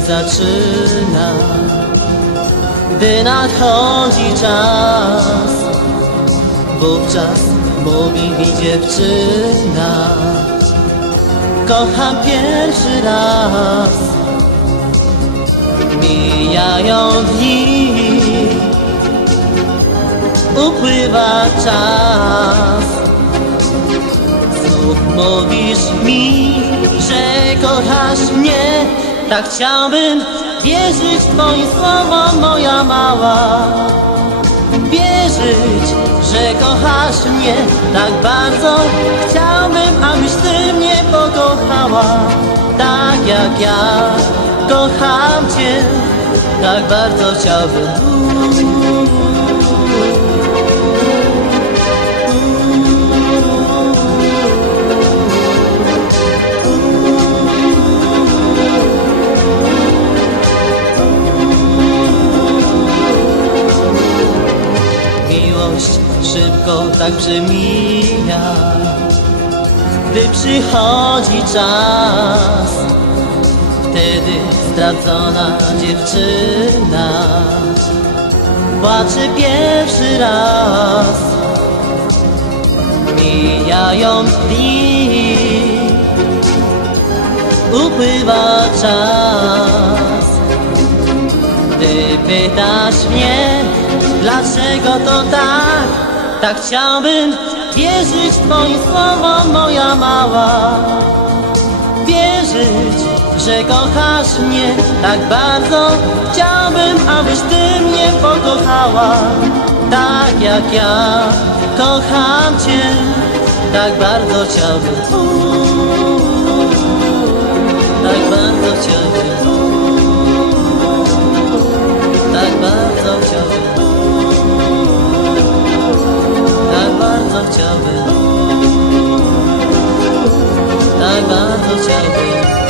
zaczyna Gdy nadchodzi czas. Wówczas mówi mi dziewczyna Kocham pierwszy raz. Mijają dni Upływa czas. Znów mówisz mi, że kochasz mnie Tak chciałbym wierzyć w twoje moja mała. Wierzyć, że kochasz mnie tak bardzo. Chciałbym, abyś ty mnie pokochała. Tak jak ja kocham cię Tak bardzo chciałbym szybko tak przemija Gdy przychodzi czas Wtedy zdradzona dziewczyna Płacze pierwszy raz. Mijają dni Upływa czas. Ty pytasz mnie, dlaczego to tak? Tak chciałbym wierzyć w Twoje słowo, moja mała. Wierzyć, że kochasz mnie tak bardzo. Chciałbym, abyś Ty mnie pokochała. Tak jak ja kocham Cię, tak bardzo chciałbym. Tak bardzo. Bao 坡